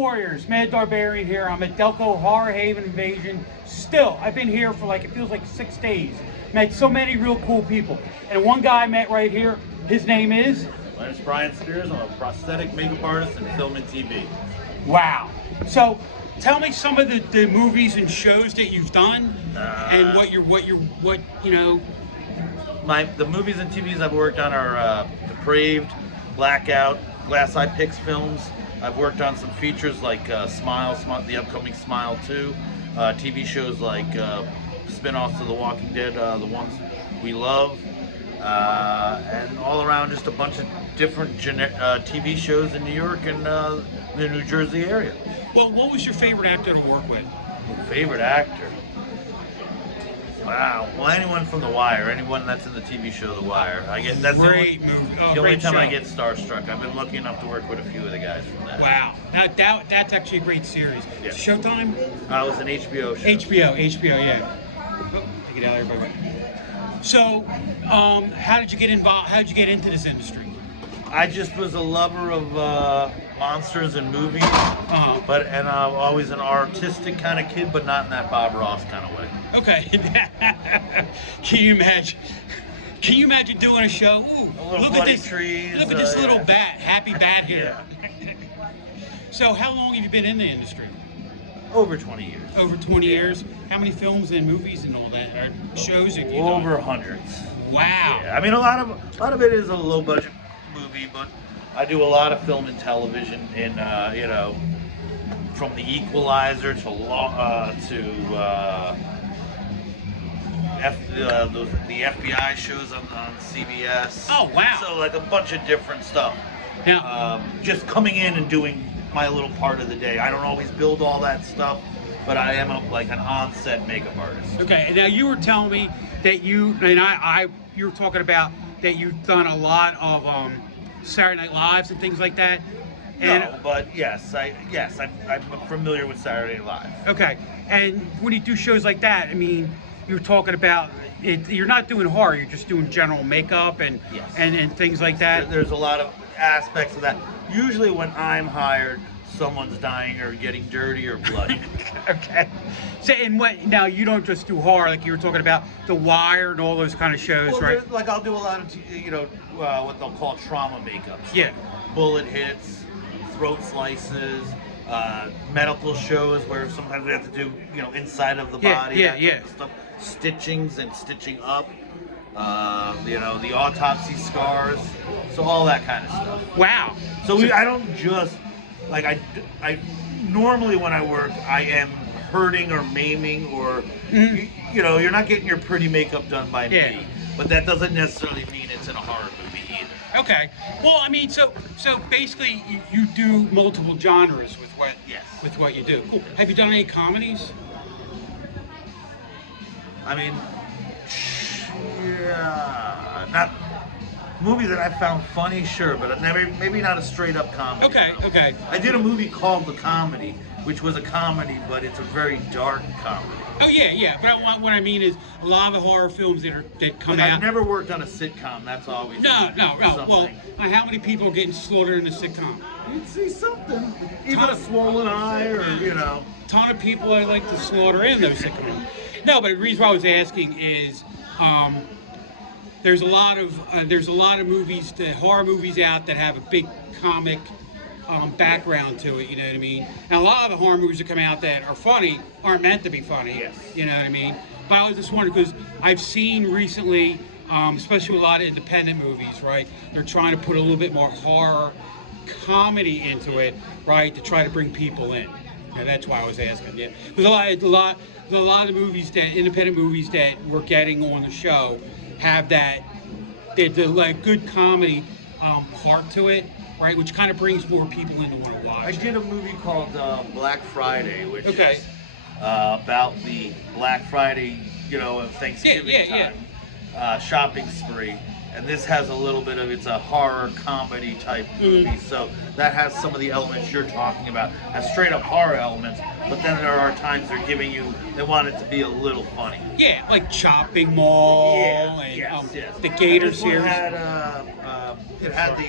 Warriors, Mad Darbarian here. I'm at Delco Horror Haven Invasion. Still, I've been here for like, it feels like 6 days. Met so many real cool people. And one guy I met right here, his name is? My name is Brian Spears. I'm a prosthetic makeup artist in film and TV. Wow. So, tell me some of the movies and shows that you've done, and what you know. The movies and TVs I've worked on are Depraved, Blackout, Glass Eye Pix films. I've worked on some features like Smile, the upcoming Smile 2, TV shows like spin-offs of The Walking Dead, the ones we love, and all around just a bunch of different TV shows in New York and the New Jersey area. Well, what was your favorite actor to work with? Favorite actor? Wow. Well, anyone from The Wire, anyone that's in the TV show The Wire. That's great movie. The only time I get starstruck. I've been lucky enough to work with a few of the guys from that. Wow. Now that's actually a great series. Yeah. Showtime? It was an HBO show. HBO, yeah. Oh, take it out, everybody. So, how did you get involved? How did you get into this industry? I just was a lover of monsters and movies, and I'm always an artistic kind of kid, but not in that Bob Ross kind of way. Okay. Can you imagine? Can you imagine doing a show? Ooh, look at this trees. Look at this little bat, happy bat here. Yeah. So, how long have you been in the industry? Over 20 years. Over 20 years. How many films and movies and all that, or shows have you done? Over hundreds. Wow. Yeah. I mean, a lot of it is a low budget movie, but I do a lot of film and television in from The Equalizer to the FBI shows on CBS. Oh wow! So like a bunch of different stuff. Yeah. Just coming in and doing my little part of the day. I don't always build all that stuff, but I am like an on-set makeup artist. Okay. And now you were telling me that you were talking about that you've done a lot of Saturday Night Lives and things like that. And, no, but I'm familiar with Saturday Night Live. Okay. And when you do shows like that, I mean, you're talking about it. You're not doing horror. You're just doing general makeup and yes. and things like that. There's a lot of aspects of that. Usually, when I'm hired, someone's dying or getting dirty or bloody. Okay. So, and what now? You don't just do horror, like you were talking about The Wire and all those kind of shows, well, right? Like I'll do a lot of what they'll call trauma makeups. Yeah. Like bullet hits, throat slices. Medical shows where sometimes we have to do, inside of the body. Yeah. Stuff, stitchings and stitching up. The autopsy scars. So all that kind of stuff. Wow. So I don't just like I normally when I work I am hurting or maiming or you're not getting your pretty makeup done by me. But that doesn't necessarily mean it's in a horror movie either. Okay. Well, I mean, so basically, you do multiple genres with what you do. Cool. Have you done any comedies? I mean, not movies that I found funny, sure, but maybe not a straight up comedy. Okay. I did a movie called The Comedy, which was a comedy, but it's a very dark comedy. Oh yeah. But what I mean is a lot of the horror films that come out. I've never worked on a sitcom. That's always no. Something. Well, how many people are getting slaughtered in a sitcom? You'd see something, even a swollen eye, or Ton of people I like to slaughter in those sitcoms. No, but the reason why I was asking is there's a lot of movies, horror movies out that have a big comic background to it, you know what I mean? Now, a lot of the horror movies that come out that are funny aren't meant to be funny, yes. You know what I mean? But I was just wondering, because I've seen recently, especially a lot of independent movies, right? They're trying to put a little bit more horror comedy into it, right, to try to bring people in. And that's why I was asking, yeah. Because a lot of movies, independent movies that we're getting on the show have that, the like good comedy part to it, right? Which kind of brings more people in to want to watch. I did a movie called Black Friday, which is about the Black Friday, Thanksgiving time shopping spree. And this has a little bit of, it's a horror comedy type movie, so that has some of the elements you're talking about, has straight up horror elements, but then there are times they want it to be a little funny. Yeah, like Chopping Mall and yes. the Gator this one series. It had the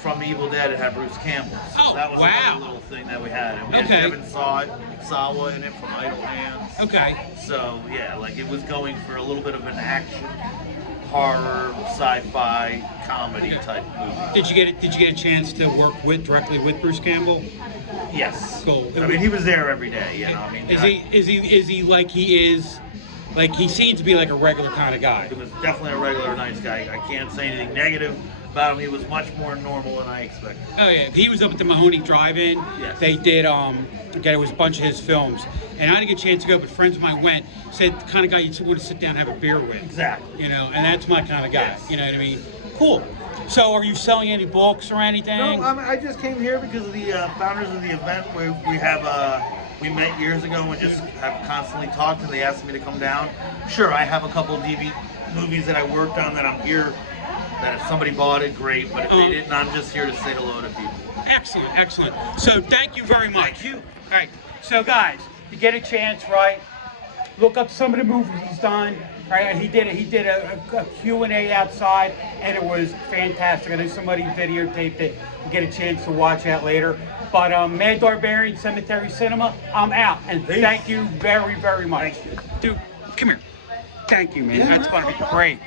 from Evil Dead, it had Bruce Campbell. So Oh, that was wow. another little thing that we had. And we had Okay. Kevin Sawa in it from Idle Hands. Okay. So yeah, like it was going for a little bit of an action, horror, sci-fi, comedy type movie. Did you get a chance to work directly with Bruce Campbell? Yes. Cool. I mean, he was there every day. You know, I mean, Is he like he is? Like he seems to be like a regular kind of guy. He was definitely a regular nice guy. I can't say anything negative about him. He was much more normal than I expected. Oh yeah, he was up at the Mahoney Drive-In. Yes. They did again, it was a bunch of his films, and I didn't get a chance to go, but friends of mine went. Said the kind of guy you want to sit down and have a beer with. Exactly. You know, and that's my kind of guy. Yes. You know what I mean? Cool. So, are you selling any books or anything? No, I just came here because of the founders of the event. We met years ago and we just have constantly talked, and they asked me to come down. Sure, I have a couple of movies that I worked on that I'm here. That if somebody bought it, great. But if they didn't, I'm just here to say hello to people. Excellent, excellent. So, thank you very much. Thank you. All right. So, guys, you get a chance, right? Look up some of the movies he's done. Right? He did a Q&A outside, and it was fantastic. I know somebody videotaped it. You get a chance to watch that later. But Mad Darbarian Cemetery Cinema, I'm out. And thank you very, very much. Dude, come here. Thank you, man. That's going to be great.